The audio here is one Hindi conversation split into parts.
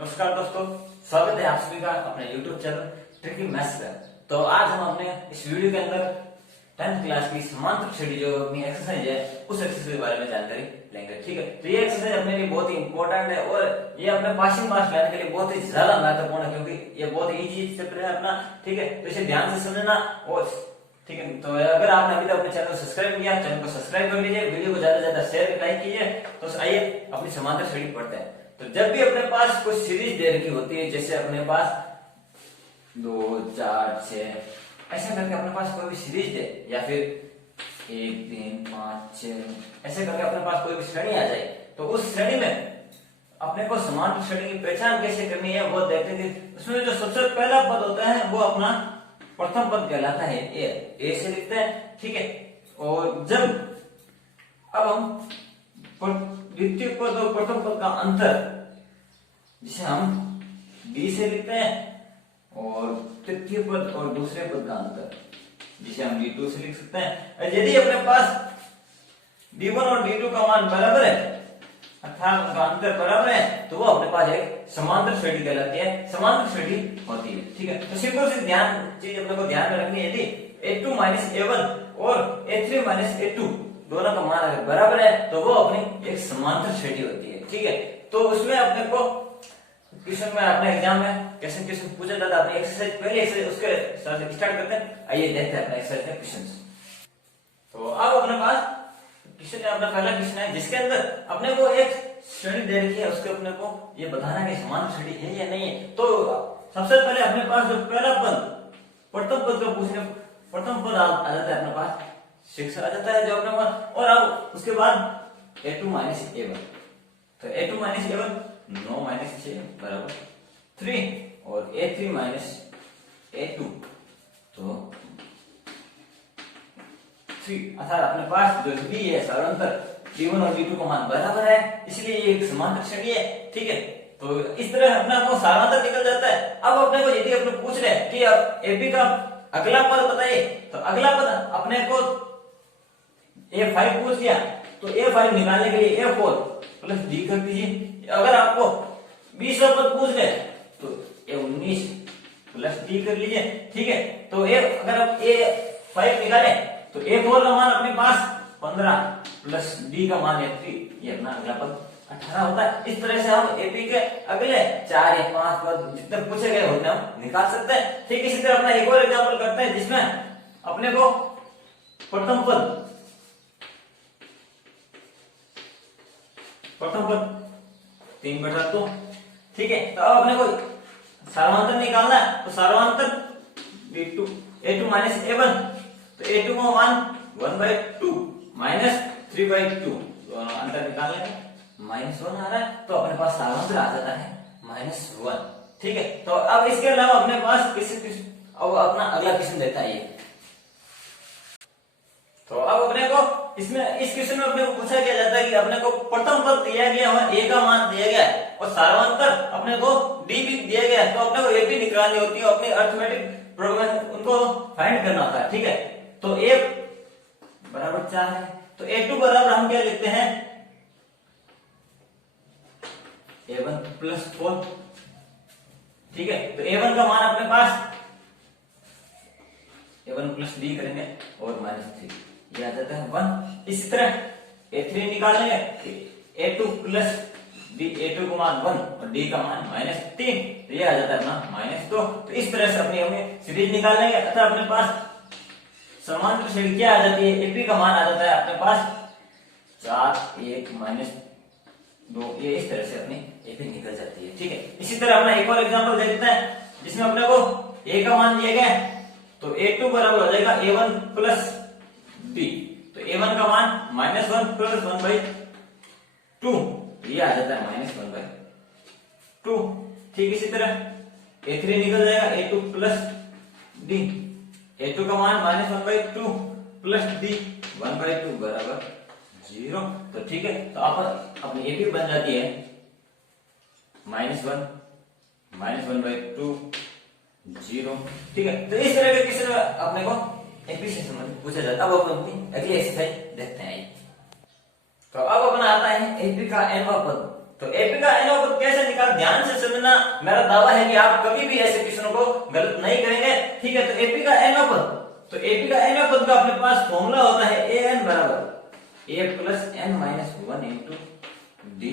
नमस्कार दोस्तों, स्वागत है आप सभी का अपने YouTube चैनल ट्रिकी मैथ्स पर। तो आज हम अपने इस वीडियो के अंदर 10th क्लास की समांतर श्रेणी जो अपनी एक्सरसाइज है उस एक्सरसाइज के बारे में जानकारी लेंगे। ठीक है, तो ये एक्सरसाइज अपने लिए बहुत ही इंपॉर्टेंट है और ये अपने पासिंग मार्क्स लाने के लिए बहुत ही ज्यादा महत्वपूर्ण है, क्योंकि ये बहुत इजी चैप्टर है अपना। ठीक है, तो इसे ध्यान से समझना। और ठीक है, तो अगर आपने अभी तक अपने चैनल को सब्सक्राइब किया, चैनल को सब्सक्राइब कर लीजिए, वीडियो को ज्यादा से ज्यादा शेयर लाइक कीजिए। तो आइए अपनी समांतर श्रेणी पढ़ते हैं। तो जब भी अपने पास कोई सीरीज दे रखी होती है, जैसे अपने पास 2, 4, 6 ऐसे करके अपने पास कोई भी सीरीज दे, या फिर 1, 3, 5, 6 ऐसे करके अपने पास कोई भी श्रेणी आ जाए, तो उस श्रेणी में अपने को समांतर श्रेणी की पहचान कैसे करनी है वो देखते थे। उसमें जो सबसे पहला पद होता है वो अपना प्रथम पद कहलाता है। ए से लिखते हैं। ठीक है, और जब अब हम द्वितीय पद और प्रथम पद का अंतर, जिसे हम डी से लिखते हैं, और तृतीय पद और दूसरे पद का अंतर, जिसे हम D2 से लिख सकते हैं। यदि अपने पास D1 और D2 का मान बराबर है, अर्थात उनका अंतर बराबर है, तो वो अपने पास एक समांतर श्रेणी कहलाती है, समांतर श्रेणी होती है। ठीक है, तो सिंपल सी चीज अपने को ध्यान में रखनी है। यदि A2 माइनस A1 और A3 माइनस A2 दोनों का मान अगर बराबर है, तो वो अपनी एक समांतर श्रेणी होती है। ठीक है, तो उसमें अपने को क्वेश्चन में अपने एग्जाम में कैसे क्वेश्चन पूछा जाता है, अपनी एक्सरसाइज पहले एक्सरसाइज उसके साथ स्टार्ट करते हैं। आइए देखते हैं अपना एक्सरसाइज के क्वेश्चंस। तो अब अपने पास क्वेश्चन है, अपना पहला क्वेश्चन है जिसके अंदर अपने को एक श्रेणी दे रखी है, उसके अपने को ये बताना है कि समांतर श्रेणी है या नहीं है। तो सबसे पहले अपने पास जो पहला पद प्रथम पद का पूछने, प्रथम पद आ जाता है अपने पास 6 आ जाता है जो अपने पास, और अब उसके बाद A2 माइनस A1, तो A2 माइनस A1 9 माइनस 6 बराबर 3, और A3 माइनस A2 तो 3, अर्थात अपने पास जो B है सारांतर D1 और D2 का मान बराबर है, इसलिए ये एक समांतर श्रेणी है। ठीक है, तो इस तरह अपना वो सारांतर निकल जाता है। अब अपने को यदि अपने पूछ रहे कि अब AB का अगला पद बताइए, तो अगला पद अपने को A5 पूछ लिया, तो A5 निकालने के लिए A4 प्लस D कर दीजिए। अगर आपको 20 का पद पूछ ले तो A19 प्लस D कर लीजिए। ठीक है, तो अगर आप A5 निकाले तो A4 का मान अपने पास 15 प्लस D का मान 3, ये अपना अगला पद 18 होता है। इस तरह से हम AP के अगले 4 या 5 पद जितने पूछे गए होते हैं हम निकाल सकते हैं। ठीक, इसी तरह अपना एक और एग्जांपल करते हैं जिसमें अपने को प्रथम पद 3/2। ठीक है, तो अब अपने को सार्वधातुक निकालना है, तो सार्वधातुक A2 माइनस A1, तो A2 का मान 1/2 माइनस 3/2, तो अंतर निकालने में -1 आ रहा है, तो अपने पास सार्वधातुक आ जाता है -1। ठीक है, तो अब इसके अलावा अपने पास अब अपना अगला क्वेश्चन देता है ये। तो अब अपने को इसमें इस क्वेश्चन में अपने को पूछा क्या जाता है कि अपने को प्रथम पद दिया गया है, A का मान दिया गया है, और सार्वधातुक अपने को D भी दिया गया है, तो अपने को AP निकालनी होती है, अपने अरिथमेटिक प्रोग्राम उनको फाइंड करना होता है। ठीक है, तो A बराबर 4 है, तो A2 बराबर हम क्या लिखते हैं A1 प्लस 4। ठीक है, तो A1 का मान अपने पास A1 प्लस D करेंगे और -3, ये आ जाता है 1। इसी तरह A3 निकाल लेंगे, A2 प्लस D, A2 का मान 1 और D का मान -3, तो ये आ जाता है अपना -2। तो इस तरह से अपनी हमें सीरीज निकाल लेंगे, अतः अपने पास समांतर श्रेणी क्या आ जाती है, AP का मान आ जाता है अपने पास 4, 1, -2, ये इस तरह से अपनी AP निकल जाती है। ठीक है, इसी तरह अपना एक और एग्जांपल देखते हैं जिसमें अपने को A का मान दिया गया है, तो A2 बराबर हो जाएगा A1 प्लस D, तो A1 का मान -1 प्लस 1/2, तो ये आ जाता है -1/2। ठीक, इसी तरह A3 निकल जाएगा A2 प्लस D, A2 का मान -1/2 प्लस D 1/2 बराबर 0। तो ठीक है, तो अपनी AP बन जाती है -1 -1/2 0। ठीक है, तो इस तरह के क्वेश्चन अपने को AP से संबंधित पूछा जाता है। अब अपनी अगली एक्सरसाइज देखते हैं। तो अब अपना आता है AP का nवां पद, तो एपी का एनवा पद कैसे निकाल, ध्यान से समझना, मेरा दावा है कि आप कभी भी ऐसे क्वेश्चनों को गलत नहीं करेंगे। ठीक है, तो एपी का एनवा पद, तो एपी का एनवा पद का अपने पास फॉर्मूला होता है ए एन बराबर A plus N minus one into D,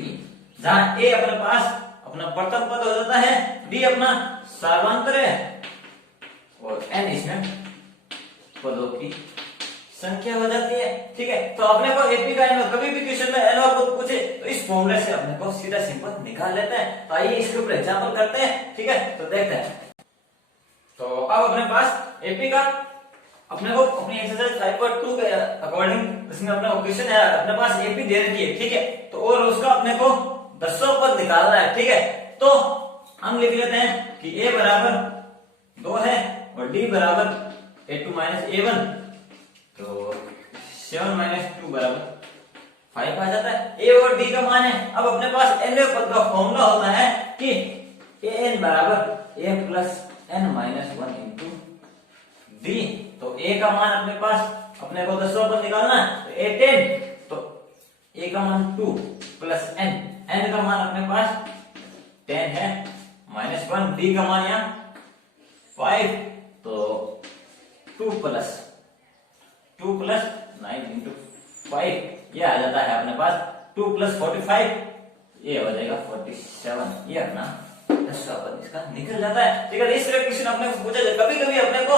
जहां ए अपने पास अपना प्रथम पद हो जाता है, डी अपना सार्वंतर है और एन इसमें पदों की संख्या हो जाती है। ठीक है, तो अपने को एपी का एनवा, कभी भी क्वेश्चन में एनवा पद पूछे तो इस फॉर्मूले से अपने को सीधा सिंपल निकाल लेते हैं। तो आइए इसके ऊपर एग्जांपल करते हैं। ठीक है, तो देखते हैं। तो अब अपने पास एपी का अपने को अपनी एक्सरसाइज 5.2 के अकॉर्डिंग इसमें अपना क्वेश्चन है, अपने पास एपी दे रखी है। ठीक है, तो और उसका अपने को 10वां पद निकालना है। ठीक है, तो हम लिख लेते हैं कि ए बराबर 2 है और डी बराबर a2 माइनस a1, तो 7 माइनस 2 बराबर 5 आ जाता है। ए और डी का मान है। अब अपने पास एनवें पद का फॉर्मूला होता है कि an बराबर a plus n minus 1 into D, तो a का मान अपने पास अपने को 10वां पद निकालना है, तो a10, तो a का मान 2 प्लस n का मान अपने पास 10 है माइनस 1, डी का मान यहाँ 5, तो 2 प्लस 9 इंटू 5, ये आ जाता है अपने पास 2 प्लस 45, ये हो जाएगा 47, ये अपना 10वां पद इसका निकल जाता है। ठीक है, इस तरह क्वेश्चन अपने को पूछा जाए, कभी कभी अपने को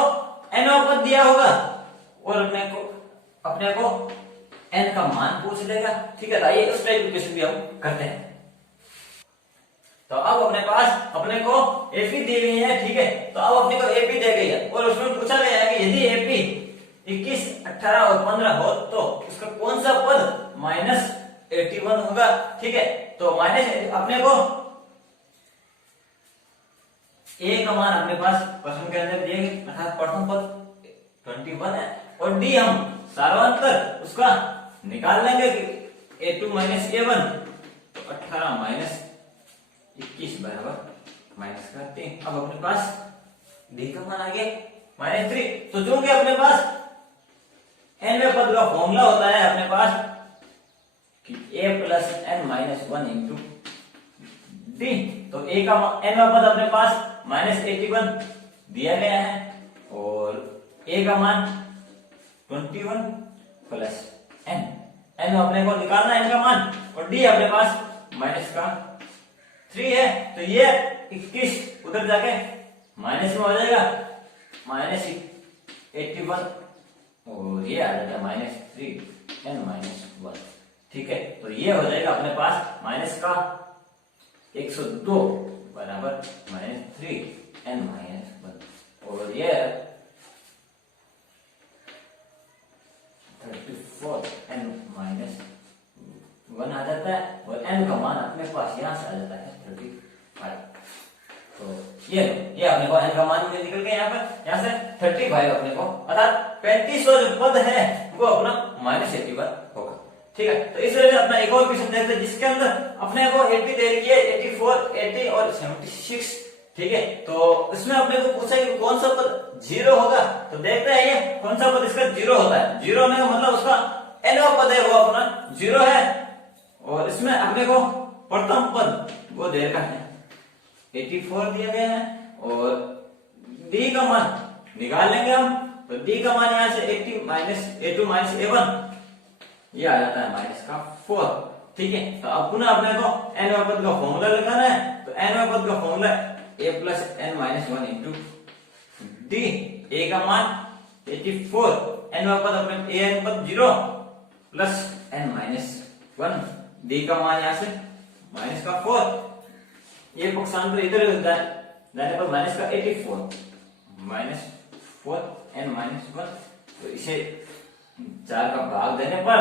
एनवां पद दिया होगा और अपने को एन का मान पूछ लेगा। ठीक है, आइए उस टाइप के क्वेश्चन भी हम करते हैं। तो अब अपने को एपी दी गई है। ठीक है, तो अब अपने को एपी दी गई है और उसमें पूछा गया है कि यदि एपी 21, 18 और 15 हो तो उसका कौन सा पद माइनस 81 होगा। ठीक है, तो माइनस अपने को ए का मान अपने पास प्रश्न के अंदर दिए गए, अर्थात प्रथम पद 21 है और डी हम सार्वंतर उसका निकाल लेंगे कि a2 माइनस a1, तो 18 माइनस 21 बराबर माइनस का 3। अब अपने पास डी का मान आ गया -3, तो जो कि अपने पास एनवें पद का फॉर्मूला होता है अपने पास कि a plus n minus 1 into D, तो a का एनवा पद अपने पास -81 दिया गया है और a का मान 21 प्लस n अपने को निकालना है, n का मान, और d अपने पास माइनस का 3 है, तो ये 21 उधर जाके माइनस में हो जाएगा -81 और ये आ जाएगा -3 n माइनस 1। ठीक है, तो ये हो जाएगा अपने पास माइनस का 102 बराबर -3 n माइनस 1 और ये 34 n माइनस 1 आ जाता है और n का मान अपने पास यहां से आ जाता है 35। तो ये अपने को n का मान में निकल गया यहाँ से 35 अपने को, अर्थात 35वां जो पद है वो अपना -81 होगा। ठीक है, तो इस वजह से अपना एक और क्वेश्चन देखते हैं जिसके अंदर अपने को 80 दे रखी है, 84, 80 और 76। ठीक है, तो इसमें अपने को पूछा है कि कौन सा पद 0 होगा, तो देखते हैं ये कौन सा पद इसका 0 होता है। 0 होने का मतलब उसका nवां पद है वो अपना 0 है और इसमें अपने को प्रथम पद वो दे रखा है 84 दिया गया है और d का मान निकाल लेंगे हम, तो d का मान यहाँ से 80 माइनस a2 माइनस a1, ये आ जाता है माइनस का 4। ठीक है, तो अब पुनः अपने को nवां पद का फॉर्मूला लगाना है, तो nवां पद का formula a plus n minus 1 into D, a का मान 84, nवां पद अपने an पद 0 प्लस n माइनस 1, d का मान यहाँ से माइनस का 4, ये पक्षांतर इधर होता है जाने पर माइनस का 84 माइनस 4 n माइनस 1, तो इसे 4 का भाग देने पर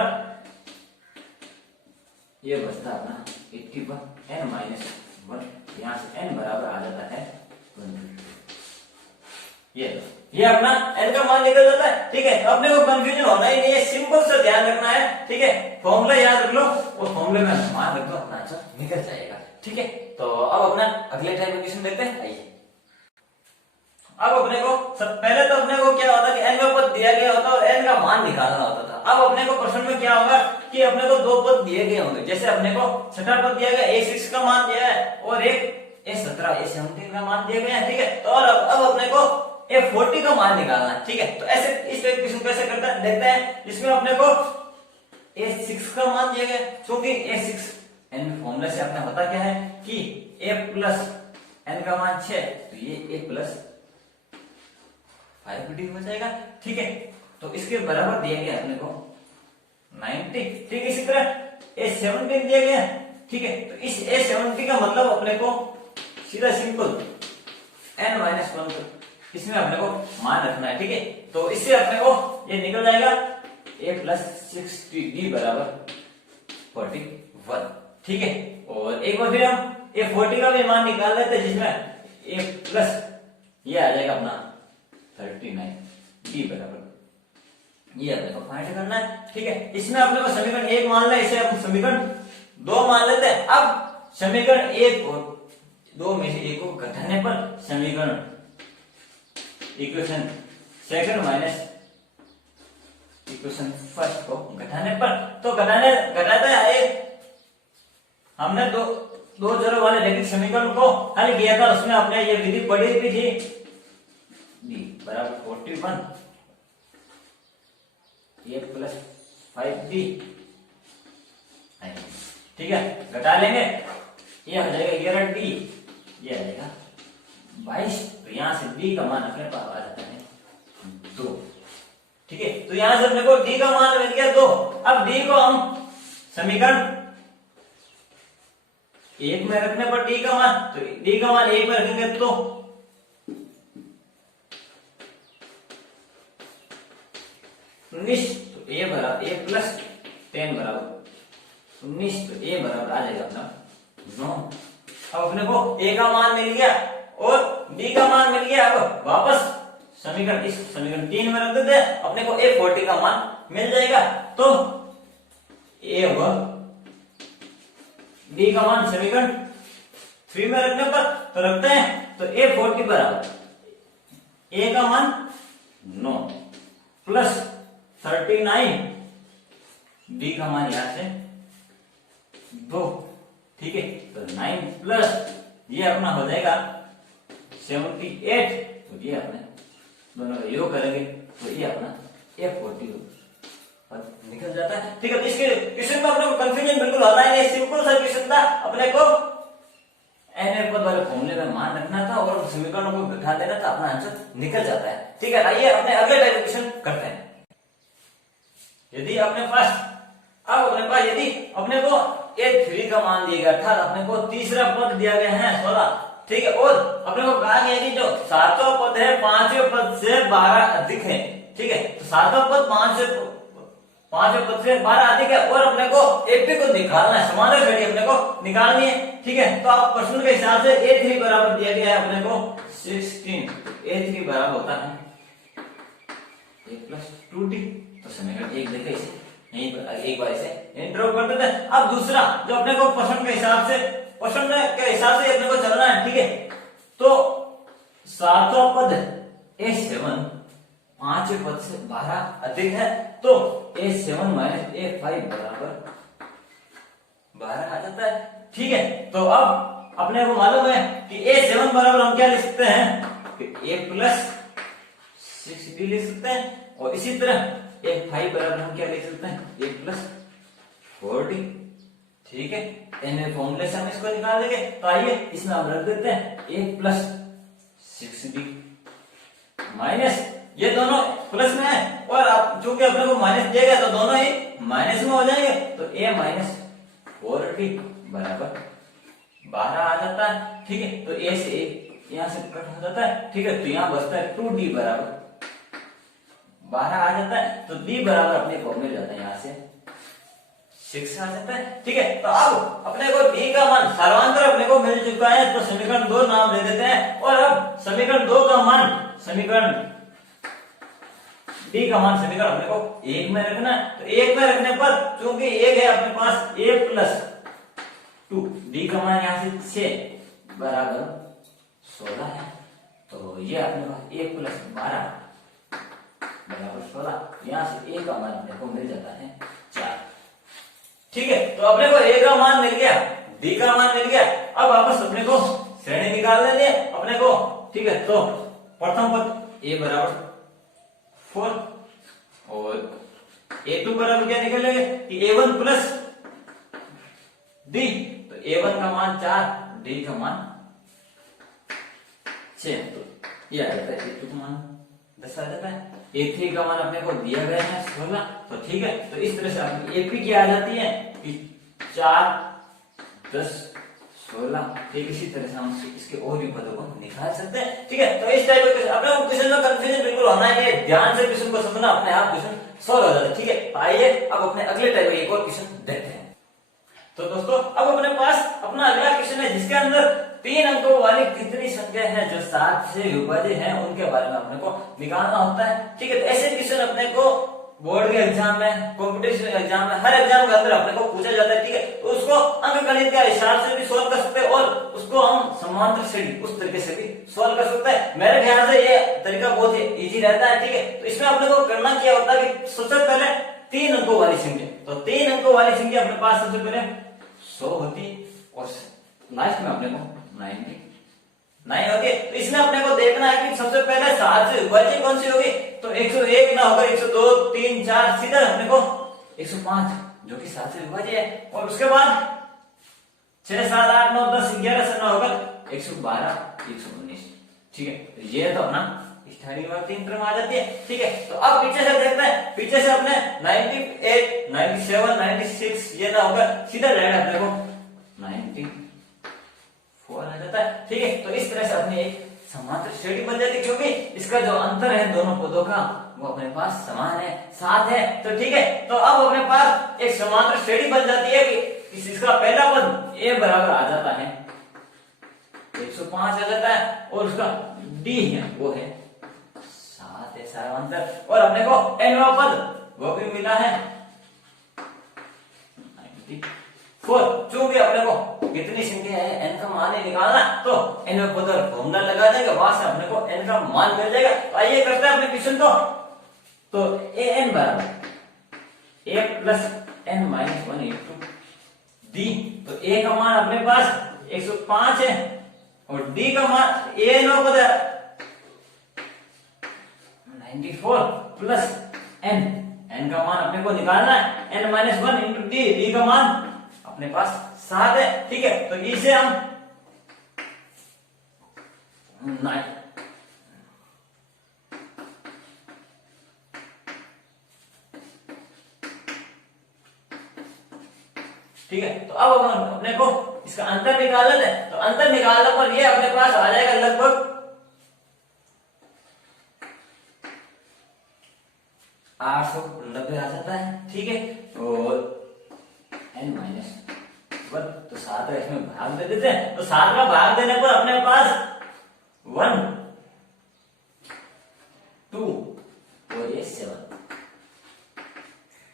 ये बचता अपना 81 n माइनस 1, यहाँ से n बराबर आ जाता है 20। ये अपना n का मान निकल जाता है। ठीक है, तो अपने को कंफ्यूजन होना ही नहीं है, सिंपल से ध्यान रखना है। ठीक है, फॉर्मूला याद रख लो और फॉर्मूले में मान रख दो, अपना आंसर निकल जाएगा। ठीक है, तो अब अपना अगले टाइप का क्वेश्चन देखते हैं। आइए, अब अपने को पहले तो अपने को क्या होता है कि n का पद दिया गया होता है और n का मान निकालना होता था। अब अपने को प्रश्न में क्या होगा कि अपने को दो पद दिए गए होंगे, जैसे अपने को छठा पद दिया गया A6 का मान दिया है और एक A17 A17 का मान दिया गया है, ठीक है। तो और अब अपने को A40 का मान निकालना है, ठीक है। तो ऐसे इस इक्वेशन को ऐसे करते हैं, देखते हैं इसमें अपने को A6 का मान दिया गया, क्योंकि A6 n फॉर्मूला से आपने पता क्या है कि A प्लस n का मान 6, तो ये A प्लस 5D हो जाएगा, ठीक है। तो इसके बराबर दिया गया अपने को 90, ठीक है। इसी तरह A17 दिया गया, ठीक है। तो इस A70 का मतलब अपने को सीधा सिंपल n-1 इसमें अपने को मान रखना है, ठीक है। तो इससे अपने को ये निकल जाएगा A प्लस 60D बराबर 41, ठीक है। और एक बार फिर हम A40 का भी मान निकाल लेते हैं, जिसमें A प्लस ये आ जाएगा अपना 39D बराबर, ये अपने को फाइंड करना है, ठीक है। इसमें अपने को समीकरण 1 मान ले, इसे हम समीकरण 2 मान लेते हैं। अब समीकरण 1 और 2 में से एक को घटाने पर समीकरण equation second minus equation first को घटाने पर, तो घटाते आए हमने दो जरो वाले रैखिक समीकरण को हल किया था, उसमें अपने ये विधि पढ़ी भी थी, d बराबर 41 A प्लस 5D, ठीक है। घटा लेंगे, ये हो जाएगा 11D, ये आ जाएगा 22। तो यहां से D का मान अपने पास आ जाता है 2, ठीक है। तो यहां से अपने को D का मान मिल गया 2। अब D को हम समीकरण 1 में रखने पर D का मान, तो D का मान 1 में रखेंगे तो 19, तो A बराबर A प्लस 10 बराबर 19, तो A बराबर आ जाएगा अपना 9। अब अपने को A का मान मिल गया और B का मान मिल गया। अब वापस समीकरण इस समीकरण 3 में रख देते हैं, अपने को A40 का मान मिल जाएगा। तो A होगा B का मान समीकरण 3 में रखने पर तो रखते हैं, तो A40 बराबर A का मान 9 प्लस 39, B का मान यहां से 2, ठीक है। तो 9 प्लस ये अपना हो जाएगा 78, तो ये अपने दोनों का योग करेंगे तो ये अपना A40 निकल जाता है, ठीक है। तो इसके क्वेश्चन में अपने को कंफ्यूजन बिल्कुल होता है नहीं, सिंपल सा क्वेश्चन था, अपने को n पद वाले फॉर्मूले में मान रखना था और समीकरणों को घटा देना था, अपना आंसर निकल जाता है, ठीक है। आइए अपने अगले टाइप क्वेश्चन करते हैं। यदि अपने पास यदि अपने को A3 का मान दिया गया, अर्थात अपने को तीसरा पद दिया गया है 16, ठीक है। और अपने को कहा गया कि जो सातवां पद है 5वें पद से 12 अधिक है, ठीक है। तो सातवां पद 5वें पद से 12 अधिक है और अपने को AP को निकालना है, समांतर श्रेणी अपने को निकालनी है, ठीक है। तो आप प्रश्न के हिसाब से A3 बराबर दिया गया है अपने को 16, A3 बराबर होता है A प्लस 2D। तो समीकरण 1 देखे इसे यहीं पर एक बार इसे ड्रॉ कर देते हैं। अब दूसरा जो अपने को प्रश्न के हिसाब से अपने को चलना है, ठीक है। तो सातवां पद A7 5वें पद से 12 अधिक है, तो A7 माइनस A5 बराबर 12 आ जाता है, ठीक है। तो अब अपने को मालूम है कि A7 बराबर हम क्या लिख सकते हैं कि A प्लस 6D लिख सकते हैं, और इसी तरह A5 बराबर हम क्या लिख सकते हैं A प्लस 4D, ठीक है। इन फॉर्मूले से हम इसको निकाल देंगे। तो आइए इसमें हम रख देते हैं A प्लस 6D माइनस, ये दोनों प्लस में है और आप चूंकि अपने को माइनस दिया गया तो दोनों ही माइनस में हो जाएंगे, तो A माइनस 4D बराबर 12 आ जाता है, ठीक है। तो A से A यहां से कट हो जाता है, ठीक है। तो यहां बचता है 2D बराबर 12 आ जाता है, तो D बराबर अपने को मिल जाता है यहां से 6 आ जाता है, ठीक है। तो अब अपने को D का मान सर्वांतर अपने को मिल चुका है, तो समीकरण 2 नाम दे देते हैं। और अब समीकरण 2 का मान समीकरण D का मान समीकरण अपने को 1 में रखना है, तो 1 में रखने पर चूंकि 1 है अपने पास A प्लस 2, D का मान यहां से 6 बराबर 16 है, तो ये अपने पास A प्लस 12 बराबर 16। यहाँ से ए का मान अपने को मिल जाता है 4। ठीक है, तो अपने को ए का मान मिल गया, डी का मान मिल गया। अब वापस अपने को श्रेणी निकाल लेनी है अपने को। ठीक है, तो प्रथम पद ए बराबर 4 और A2 बराबर क्या निकलेगा कि A1 प्लस D। तो A1 का मान 4, D का मान 6, तो ये आ जाता है A2 का मान 10 आ जाता है। A3 का मान अपने को दिया गया है 16। तो ठीक है, तो इस तरह से अपनी AP क्या आ जाती है कि 4, 10, 16। ठीक, इसी तरह से हम इसके और भी पदों को निकाल सकते हैं। ठीक है, तो इस टाइप का अपने को क्वेश्चन में कंफ्यूजन बिल्कुल होना है, ध्यान से क्वेश्चन को समझना, अपने आप क्वेश्चन सॉल्व हो जाता है। ठीक है, आइए अब अपने अगले टाइप का एक और क्वेश्चन देखते हैं। तो दोस्तों अब अपने पास अपना अगला क्वेश्चन है जिसके अंदर 3 अंकों वाली कितनी संख्या है जो 7 से विभाज्य है, उनके बारे में अपने को निकालना होता है। ठीक है, तो ऐसे क्वेश्चन अपने को बोर्ड के एग्जाम में, कॉम्पिटिशन एग्जाम में, हर एग्जाम के अंदर अपने को पूछा जाता है। ठीक है, तो उसको अंक गणित के हिसाब से भी सोल्व कर सकते हैं और उसको हम समांतर श्रेणी उस तरीके से भी सोल्व कर सकते हैं। मेरे ख्याल से ये तरीका बहुत ही इजी रहता है। ठीक है, तो इसमें अपने को करना क्या होता है कि सबसे पहले 3 अंकों वाली संख्या, तो 3 अंकों वाली संख्या अपने पास सबसे पहले 100 होती और लास्ट में अपने को 99 होती है। तो इसमें अपने को देखना है कि सबसे पहले 7 से विभाज्य कौन सी होगी, तो 101 ना होगा, 102, 3, 4, सीधा अपने को 105 जो कि 7 से विभाज्य है। और उसके बाद 6, 7, 8, 9, 10, 11 से ना होगा 112, 119। ठीक है, तो ये तो अपना स्टार्टिंग में 3 टर्म आ जाती है। ठीक है, तो अब पीछे से देखते हैं, पीछे से अपने 98, 97, 96 ये ना होगा, सीधा रहेगा अपने को 94 आ जाता है। ठीक है, तो इस तरह से अपनी एक समांतर श्रेणी बन जाती है, क्योंकि इसका जो अंतर है दोनों पदों का वो अपने पास समान है, 7 है। तो ठीक है, तो अब अपने पास एक समांतर श्रेणी बन जाती है कि इसका पहला पद ए बराबर आ जाता है 105 आ जाता है और उसका डी है वो है 7 है, सारा अंतर। और अपने को एनवा पद वो भी मिला है 94। चूंकि अपने को कितनी संख्या है एन का मान निकालना, तो एन में पद फॉर्मूला लगा देंगे, वहां से अपने को एन का मान मिल जाएगा। तो आइए करते हैं अपने क्वेश्चन को। तो ए एन बराबर A plus N minus 1 into D. तो ए का मान अपने पास 105 है और डी का मान ए नो पद 94 प्लस एन, एन का मान अपने को निकालना है N minus 1 into D, D का मान अपने पास 7 है। ठीक है, तो इसे हम 9 ठीक है, तो अब अपने को इसका अंतर निकालना है। तो अंतर निकालने पर ये अपने पास आ जाएगा लगभग 890 आ जाता है। ठीक है, और n माइनस 1 तो 7 का इसमें भाग दे देते हैं। तो 7 का भाग देने पर अपने पास 1, 2 और ये 7।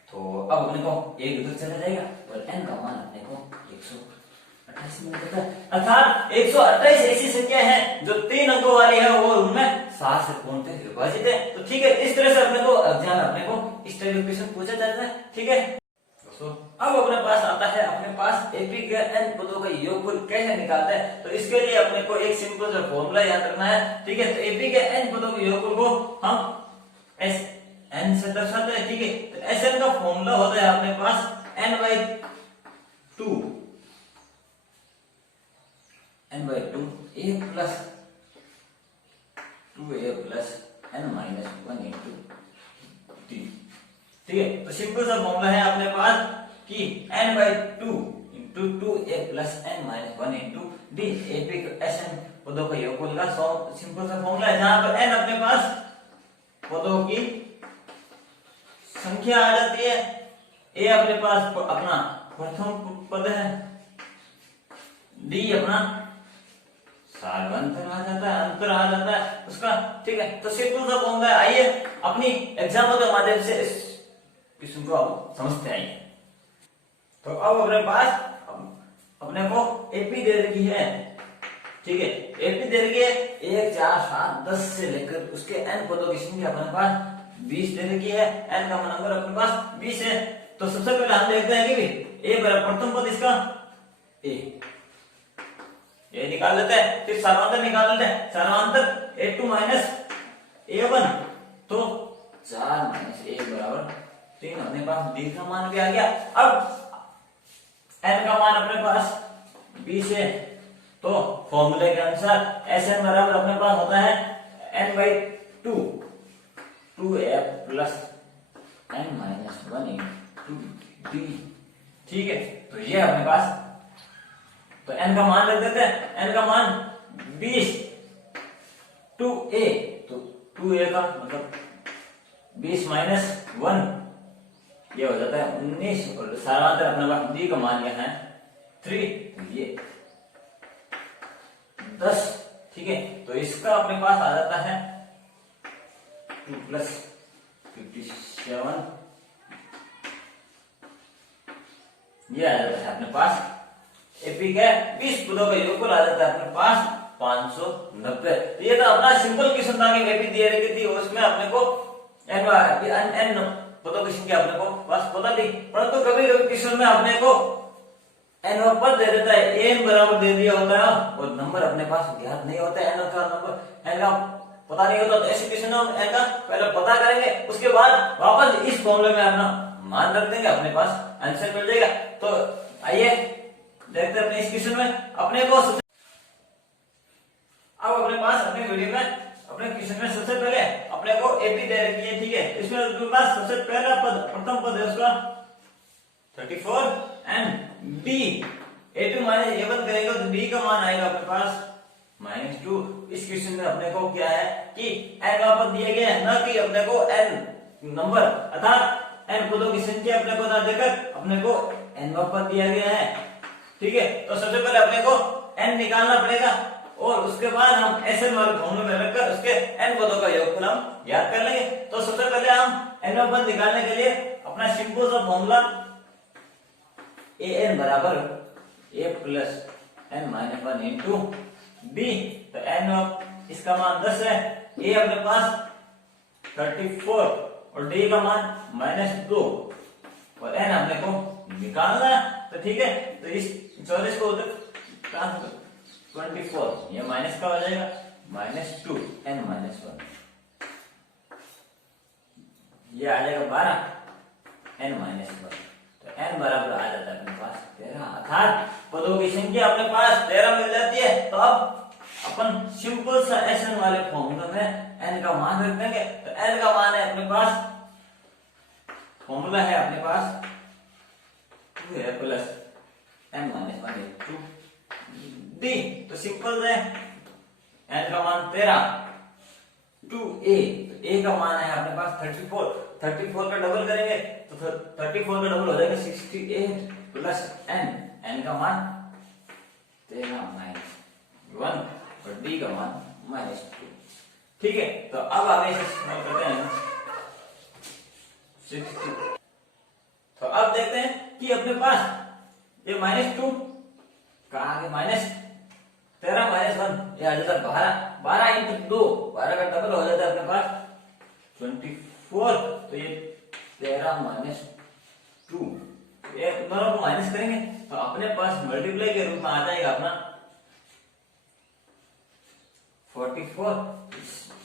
तो अब अपने को एक इधर चला जाएगा और n का मान अपने को 128 मिल जाता है। अर्थात 128 ऐसी संख्या है जो 3 अंकों वाली है, वो उनमें 7 से पूर्णतः विभाजित है। तो ठीक है, इस तरह से अपने को एग्जाम अपने को इस टाइप का क्वेश्चन पूछा जाता है। ठीक है दोस्तों, अब अपने पास आता है अपने पास एपी के एन पदों का योगफल कैसे निकालते हैं। तो इसके लिए अपने को एक सिंपल सा फॉर्मूला याद रखना है। ठीक है, तो एपी के एन पदों के योगफल को हम एस एन से दर्शाते हैं। ठीक है, तो एस एन का फॉर्मूला होता है अपने पास N by 2 A plus 2a plus N minus 1 into T. ठीक है, तो सिंपल सा फॉर्मूला है अपने पास कि n by 2 into 2a plus N minus 1 into D. AP S N पदों का योगफल का सिंपल सा फॉर्मूला है, जहां पर n अपने पास पदों की संख्या आ जाती है, a अपने पास अपना प्रथम पद है, डी अपना सारा अंतर आ जाता है, अंतर आ जाता है उसका। ठीक है, तो सिंपल सा फॉर्मूला है। आइए अपनी एग्जाम्पल के माध्यम से इस क्वेश्चन को आप समझते आइए। तो अब अपने पास अपने को एपी दे रखी है। ठीक है, एपी दे रखी है 1, 4, 7, 10 से लेकर उसके n पदों की संख्या अपने पास 20 दे रखी है, n का नंबर अपने पास 20 है। तो सबसे पहले हम देखते हैं कि भाई a बराबर प्रथम पद इसका a, ये निकाल लेते हैं। फिर सर्वांतर निकाल लेते हैं। सर्वांतर a2 माइनस a1, तो 4 माइनस 1 बराबर 3। अपने पास b का मान भी आ गया। अब n का मान अपने पास 20 है, तो फॉर्मूले के अनुसार Sn बराबर अपने पास होता है n/2, 2f plus n minus 1 into d। ठीक है, तो ये अपने पास, तो n का मान रख देते हैं। n का मान 20, 2a, तो 2a का मतलब 20 माइनस 1, ये हो जाता है 19। और सर्वांतर अपने पास d का मान क्या है 3, ये 10। ठीक है, तो इसका अपने पास आ जाता है 2 प्लस 57, ये आ जाता है अपने पास एपी का 20 पदों का योगफल आ जाता है अपने पास 590। ये तो अपना सिंपल क्वेश्चन था कि एपी दिए रखी थी, उसमें अपने को एन पदों की संख्या अपने को पास पता थी, परंतु कभी कभी क्वेश्चन में अपने को एन पद दे देता है, एन बराबर दे दिया होता है और नंबर अपने पास ज्ञात नहीं होता है, एन का नंबर एन का पता नहीं होता। तो ऐसे क्वेश्चन हम एन का पहले पता करेंगे, उसके बाद वापस इस फॉर्मूले में अपना मान रख देंगे, अपने पास आंसर मिल जाएगा। तो आइए देखते हैं अपने इस क्वेश्चन में अपने को अब अपने पास अपने वीडियो में अपने क्वेश्चन में सबसे पहले अपने को एपी दे रखी है। ठीक है, इसमें अपने पास सबसे पहला पद प्रथम पद है उसका 34 and b a2 minus a1 करेंगे तो b का मान आएगा अपने पास -2। इस क्वेश्चन में अपने को क्या है कि n का पद दिया गया है, न कि अपने को n नंबर अर्थात n पदों की संख्या अपने को ना देकर अपने को n का पद दिया गया है। ठीक है, तो सबसे पहले अपने को n निकालना पड़ेगा और उसके बाद हम Sn वाले फॉर्मूले में रखकर उसके n पदों का योगफल हम याद कर लेंगे। तो सबसे पहले हम n का पद निकालने के लिए अपना सिंपल सा फॉर्मूला an बराबर a plus n minus 1 into b, तो n इसका मान 10 है, a अपने पास 34 और d का मान -2 और n अपने को निकालना है। तो ठीक है, तो इस 44 को उधर 24, ये माइनस का हो जाएगा -2 n माइनस 1, ये आ जाएगा 12 n माइनस 1। तो n बराबर आ जाता है अपने पास 13, अर्थात पदों की संख्या अपने पास 13 मिल जाती है। तो अब अपन सिंपल सा Sn वाले फॉर्मूला में n का मान रख देंगे। तो n का मान है अपने पास, फॉर्मूला है अपने पास 2 है plus n minus 1 into d। तो सिंपल है, n का मान 13, 2a, तो a का मान है अपने पास 34 का डबल करेंगे तो 34 का डबल हो जाएगा 68 प्लस n का मान 13 माइनस 1 और d का मान -2। ठीक है, तो अब आगे इसे सॉल्व करते हैं 60। तो अब देखते हैं कि अपने पास ये -2 का आगे -13 माइनस 1, ये आ जाता है 12 इंटू 2, 12 का डबल हो जाता है अपने पास 24। तो ये 13 माइनस 2, ये दोनों को माइनस करेंगे तो अपने पास मल्टीप्लाई के रूप में आ जाएगा अपना 44,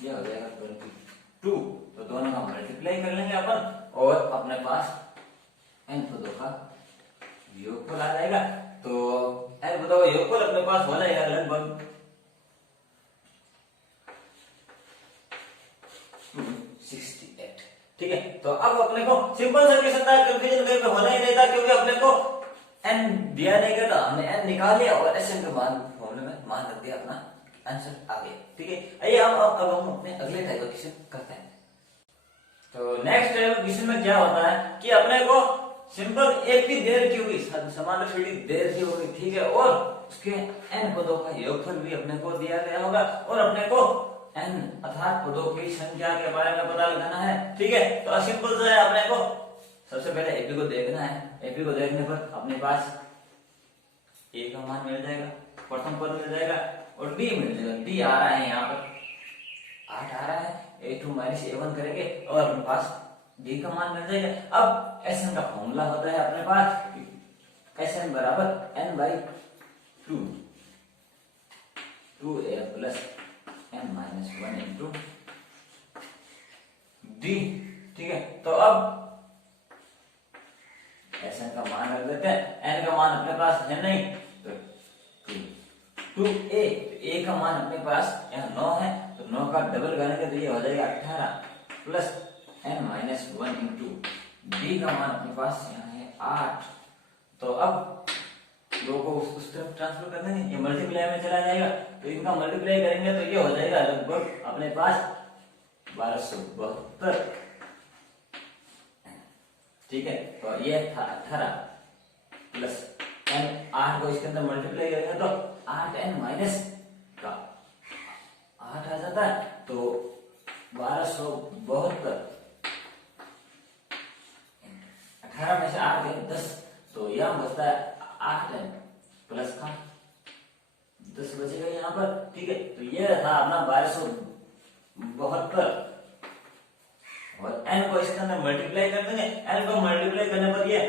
ये हो जाएगा 22। तो दोनों का मल्टीप्लाई कर लेंगे अपन और अपने पास n पदों का योगफल आ जाएगा। तो n पदों का योगफल अपने पास हो जाएगा लगभग 268। ठीक है, तो अब अपने को सिंपल सा क्वेश्चन था, कंफ्यूजन कहीं पे होना ही नहीं था क्योंकि अपने को n दिया नहीं गया था, हमने n निकाल लिया और Sn का मान फॉर्मूले में मान रख दिया, अपना आंसर आ गया। ठीक है, आइए अब हम अपने अगले टाइप का क्वेश्चन करते हैं। तो नेक्स्ट टाइप का क्वेश्चन में क्या होता है कि अपने को सिंपल एक भी देर की होगी, समान श्रेणी देर की होगी। ठीक है, और उसके n पदों का योगफल भी अपने को दिया गया होगा और अपने को n अर्थात पदों की संख्या के बारे में पता लगाना है। ठीक है, तो सिंपल सा है, अपने को सबसे पहले एपी को देखना है। एपी को देखने पर अपने पास a का मान मिल जाएगा, प्रथम पद मिल जाएगा और d मिल जाएगा। d आ रहा है यहाँ पर 8 आ रहा है a2 माइनस a1 करेंगे और अपने पास d का मान मिल जाएगा। अब Sn का फॉर्मूला होता है अपने पास Sn बराबर n by 2a plus n minus 1 into d। ठीक है, तो अब Sn का मान रख देते हैं, n का मान अपने पास है नहीं तो 2a का मान अपने पास यहाँ 9 है, तो 9 का डबल करेंगे तो ये हो जाएगा 18 plus n minus 1 into D का मान अपने पास यहाँ है 8। तो अब दो को उस तरफ ट्रांसफर कर देंगे, ये मल्टीप्लाई में चला जाएगा, तो इनका मल्टीप्लाई करेंगे तो ये हो जाएगा लगभग अपने पास 1272। ठीक है, तो ये था 18 प्लस n, 8 को इसके अंदर मल्टीप्लाई करेंगे तो 8n माइनस का 8 आ जाता है, तो 1272। 18 में से 8 गए 10, तो यह बचता है 8n प्लस का 10 बचेगा यहाँ पर। ठीक है, तो ये था अपना 1272 और n को इसके अंदर मल्टीप्लाई कर देंगे, n को मल्टीप्लाई करने पर ये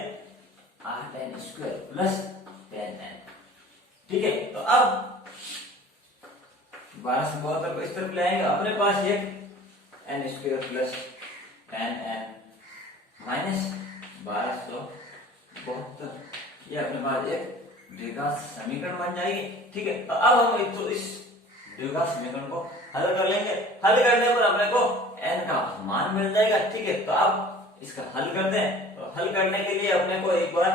8n स्क्वायर प्लस 10n। ठीक है, तो अब 1272 को इस तरफ ले आएंगे, अपने पास ये n square plus 10n minus 1272, ये अपने पास एक द्विघात समीकरण बन जाएगी। ठीक है, तो अब हम तो इस द्विघात समीकरण को हल कर लेंगे। हल करने पर अपने को n का मान मिल जाएगा। ठीक है, तो अब इसका हल करते हैं। तो हल करने के लिए अपने को एक बार,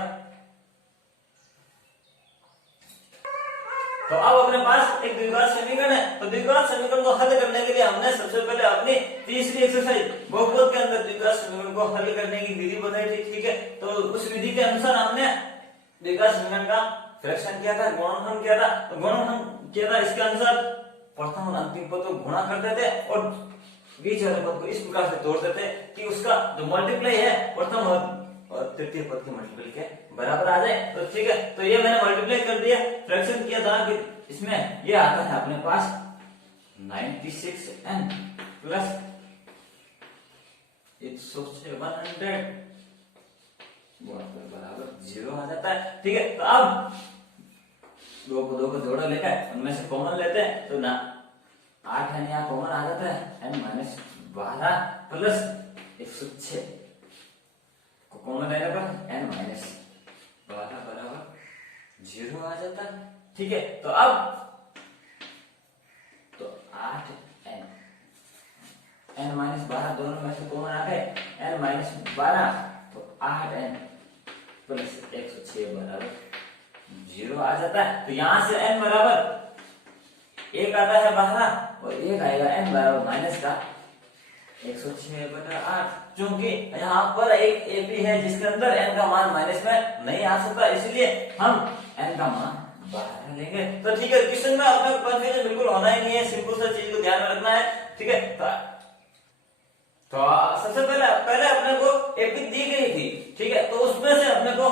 तो अब अपने पास एक द्विघात समीकरण है, तो द्विघात समीकरण को हल करने के लिए हमने सबसे पहले अपनी तीसरी एक्सरसाइज बहुपद के अंदर द्विघात समीकरण को हल करने की विधि बताई थी। ठीक है, तो उस विधि के अनुसार हमने द्विघात समीकरण का फ्रैक्शन किया था, गुणनखंड किया था। तो गुणनखंड किया था इसके अनुसार प्रथम और अंतिम पद को गुणा करते थे और बीच वाले पद को इस प्रकार से तोड़ देते कि उसका जो मल्टीप्लाई है प्रथम और तृतीय पद के मल्टीपल के बराबर आ जाए। तो ठीक है, तो ये मैंने मल्टीप्लाई कर दिया, फ्रैक्शन किया था कि इसमें ये आता है अपने पास 96n प्लस 100 बराबर 0 आ जाता है। ठीक है, तो अब दो को जोड़ा लेकर उनमें से कॉमन लेते हैं, तो ना 8 है यहाँ कॉमन आ जाता है, n माइनस 12 प्लस 106 को कॉमन लेने पर n माइनस 12 बराबर 0 आ जाता है। ठीक है, तो अब तो 8n n माइनस 12 दोनों में से कॉमन आ गए, n माइनस 12 तो 8n प्लस 106 बराबर 0 आ जाता है। तो यहां से n बराबर 1 आता है बाहर और 1 आएगा n बराबर माइनस का 106/8, क्योंकि यहाँ पर एक एपी है जिसके अंदर n का मान माइनस में नहीं आ सकता, इसलिए हम n का मान बाहर लेंगे। तो ठीक है, क्वेश्चन में अपने कंफ्यूजन बिल्कुल होना ही नहीं है, सिंपल सा चीज को ध्यान में रखना है। ठीक है, तो सबसे पहले अपने को एपी दी गई थी। ठीक है, तो उसमें से अपने को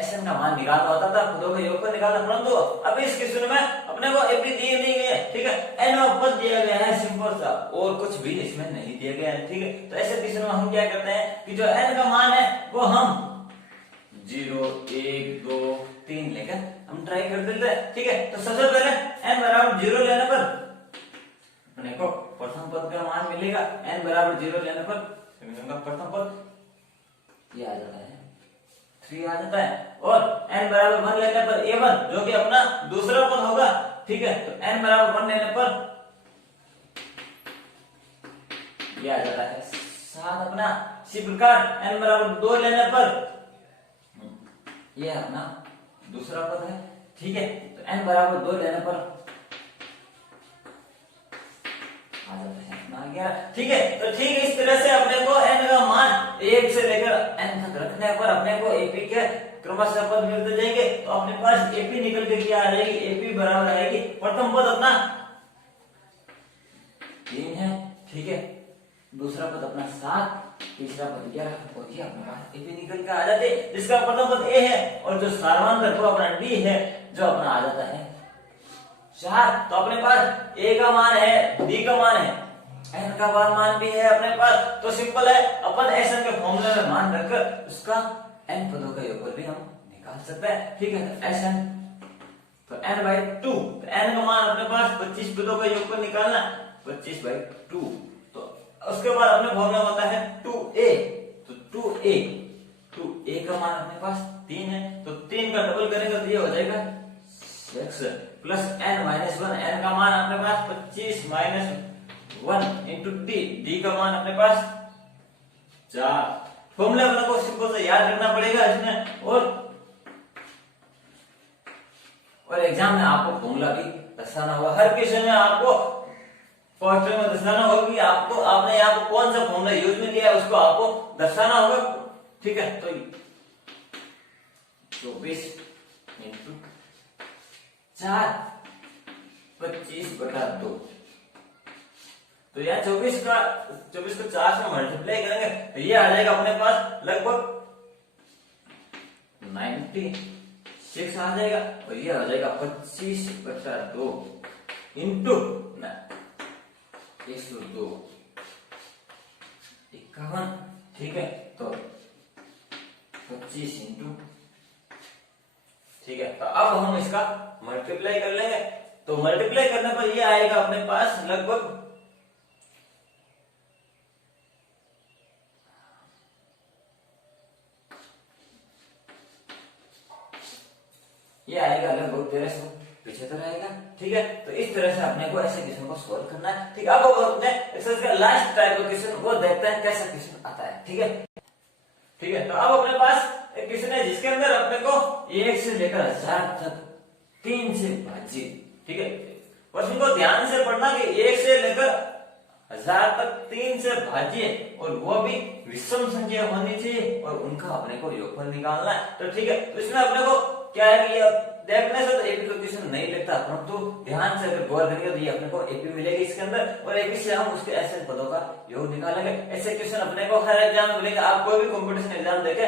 Sn का मान निकालना होता था, खुदों का योग निकालना, परंतु अब इस क्वेश्चन में अपने को एपी दी नहीं गई है। ठीक है, n पद दिया गया है सिंपल सा, और कुछ भी इसमें नहीं दिया गया है। ठीक है, तो ऐसे क्वेश्चन में हम क्या करते हैं कि जो n का मान है वो हम 0 1 2 3 लेकर हम ट्राई कर देते हैं। ठीक है, तो सबसे पहले n बराबर 0 लेने पर अपने को प्रथम पद का मान मिलेगा, n बराबर 0 लेने पर समीकरण का प्रथम पद ये आ जाता है 3 आ जाता है, और n बराबर 1 लेने पर a1 जो कि अपना दूसरा पद होगा। ठीक है, तो n बराबर 1 लेने पर ये आ जाता है 7 अपना। इसी प्रकार n बराबर 2 लेने पर ये अपना दूसरा पद है। ठीक है, तो n बराबर 2 लेने पर आ जाता है अपना 11। ठीक है, तो ठीक इस तरह से अपने को n का मान 1 से लेकर n तक रखने पर अपने को एपी के क्रमशः पद मिलते जाएंगे। तो अपने पास एपी निकल के क्या आ जाएगी, एपी बराबर आएगी प्रथम पद अपना 3 है। ठीक है, दूसरा पद अपना 7, तीसरा पद 11 और ये अपने पास एपी निकल के आ जाते, जिसका प्रथम पद a है और जो सार्वधातुक वो अपना d है जो अपना आ जाता है 4। तो अपने पास a का मान है, d का मान है n का मान भी है अपने पास, तो सिंपल है, अपन Sn के फॉर्मूले में मान रखकर उसका n पदों का योगफल भी हम निकाल सकते हैं। ठीक है, Sn तो n/2, तो n का मान अपने पास 25 पदों का योगफल निकालना, 25/2। तो उसके बाद अपने फॉर्मूला होता है 2a, तो 2a का मान अपने पास 3 है, तो 3 का डबल करेंगे तो ये हो जाएगा 6 प्लस n-1, n का मान अपने पास 25 - 1 इंटू d का मान अपने पास 4। फॉर्मूला अपने को सिंपल से याद रखना पड़ेगा इसमें, और एग्जाम में आपको फॉर्मूला भी दर्शाना होगा। हर क्वेश्चन में आपको पोस्टर में दर्शाना होगा कि आपको आपने यहाँ पर कौन सा फॉर्मूला यूज में लिया है, उसको आपको दर्शाना होगा। ठीक है, तो 24 इंटू 4 25/2, तो यहाँ 24 को 4 से मल्टीप्लाई करेंगे तो ये आ जाएगा अपने पास लगभग 96 आ जाएगा, और ये आ जाएगा 25/2 इंटू 102 51। ठीक है, तो 25 इंटू, ठीक है, तो अब हम इसका मल्टीप्लाई कर लेंगे, तो मल्टीप्लाई करने पर ये आएगा अपने पास लगभग ये आएगा लगभग 1375 आएगा। ठीक है, तो इस तरह से अपने को ऐसे क्वेश्चन को सॉल्व करना है। ठीक है, अब अपने एक्सरसाइज का लास्ट टाइप का क्वेश्चन वो देखते हैं कैसा क्वेश्चन आता है। ठीक है, ठीक है, तो अब अपने पास एक क्वेश्चन है जिसके अंदर अपने को 1 से लेकर 1000 तक 3 से भाज्य। ठीक है, क्वेश्चन को ध्यान से पढ़ना कि 1 से लेकर 1000 तक 3 से भाज्य, और वो भी विषम संख्या होनी चाहिए, और उनका अपने को योगफल निकालना है। तो ठीक है, तो इसमें अपने को क्या है कि ये देखने से तो एपी का क्वेश्चन नहीं लगता, परंतु ध्यान से अगर गौर करेंगे तो ये अपने को एपी मिलेगी इसके अंदर, और एपी से हम उसके ऐसे पदों का योग निकालेंगे। ऐसे क्वेश्चन अपने को हर एग्जाम में मिलेंगे, आप कोई भी कंपटीशन एग्जाम देख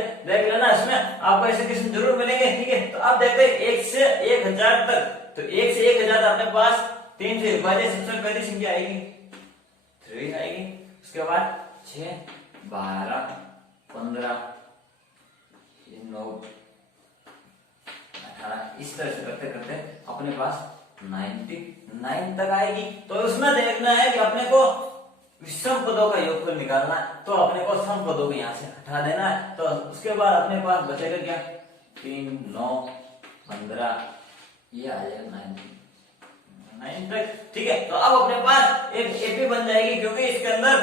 लेना, इसमें आपको ऐसे क्वेश्चन जरूर मिलेंगे। ठीक है, तो आप देखते हैं 1 से 1000 तक, तो 1 से 1000 अपने पास 3 से विभाज्य सबसे पहली संख्या आएगी 3 आएगी, उसके बाद 6 12 15 9 इस तरह से करते करते अपने पास 99 तक आएगी। तो उसमें देखना है कि अपने को विषम पदों का योगफल निकालना है, तो अपने को सम पदों को यहाँ से हटा देना है। तो उसके बाद अपने पास बचेगा क्या, 3 9 15, ये आ जाएगा 99 तक। ठीक है, तो अब अपने पास एक एपी बन जाएगी, क्योंकि इसके अंदर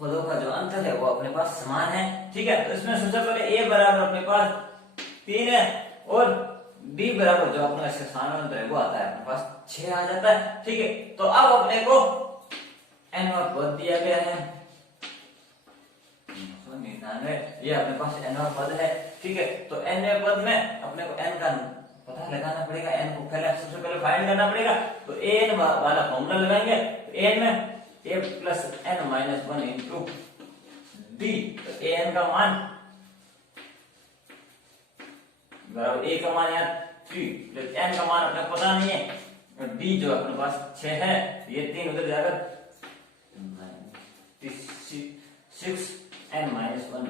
पदों का जो अंतर है वो अपने पास समान है। ठीक है, तो इसमें सबसे पहले a बराबर अपने पास 3 है, और b बराबर जो अपना इसका स्थानांतर है वो आता है अपने पास 6 आ जाता है। ठीक है, तो अब अपने को n और पद दिया गया है, ये अपने पास n और पद है। ठीक है, तो n पद में अपने को n का पता लगाना पड़ेगा, n को पहले सबसे पहले फाइंड करना पड़ेगा। तो an वाला फॉर्मूला लगाएंगे, तो n में a plus n minus 1 into d, तो an का मान बराबर a का मान यहाँ 3 प्लस n का मान अपने पता नहीं है, और d जो अपने पास 6 है, ये 3 उधर जाकर 96 n माइनस 1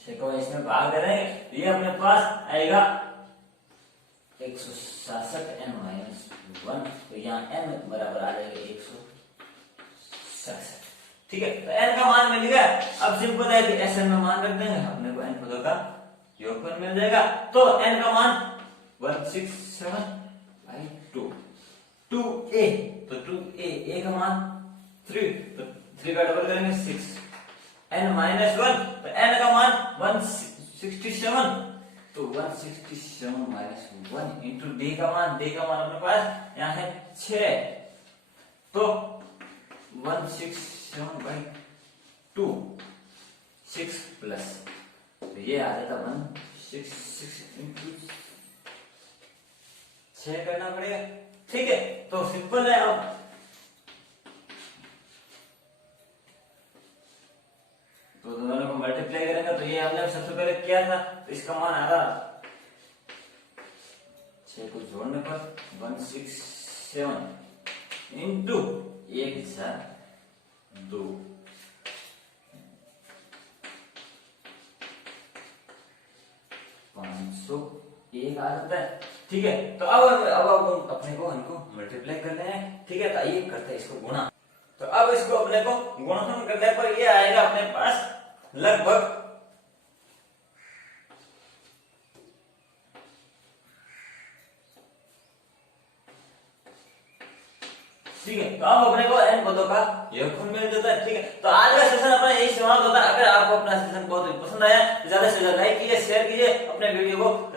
6 को इसमें भाग करेंगे तो ये अपने पास आएगा 167 n माइनस 1, तो यहाँ n बराबर आ जाएगा 167। ठीक है, तो n का मान मिल गया। अब सिंपल है कि Sn में मान रख देंगे, अपने को n पदों का योगफल मिल जाएगा। तो n का मान 167/2, 2a, तो 2a का मान 3, तो 3 का डबल करेंगे 6, n माइनस 1, तो n का मान 167, तो 167 माइनस 1 इंटू d का मान अपने पास यहाँ है 6, तो 167/2 6 प्लस, तो ये आ जाता 166 इंटू 6 करना पड़ेगा। ठीक है, तो सिंपल है। अब तो दोनों को मल्टीप्लाई करेंगे, तो ये हमने सबसे पहले किया था, तो इसका मान आ रहा 6 को जोड़ने पर 167 इंटू 1002 501 आ जाता है। ठीक है, तो अब अपने को इनको मल्टीप्लाई करने हैं। ठीक है, तो आइए करते हैं इसको गुणा। तो अब इसको अपने को गुणन करने पर ये आएगा अपने पास लगभग, ठीक है, तो अब अपने को n पदों का योगफल मिल जाता है। ठीक है, तो आज का सेशन अपना यही समाप्त होता है। अगर आपको अपना सेशन बहुत पसंद आया तो ज्यादा से ज्यादा लाइक कीजिए, शेयर कीजिए, अपने वीडियो को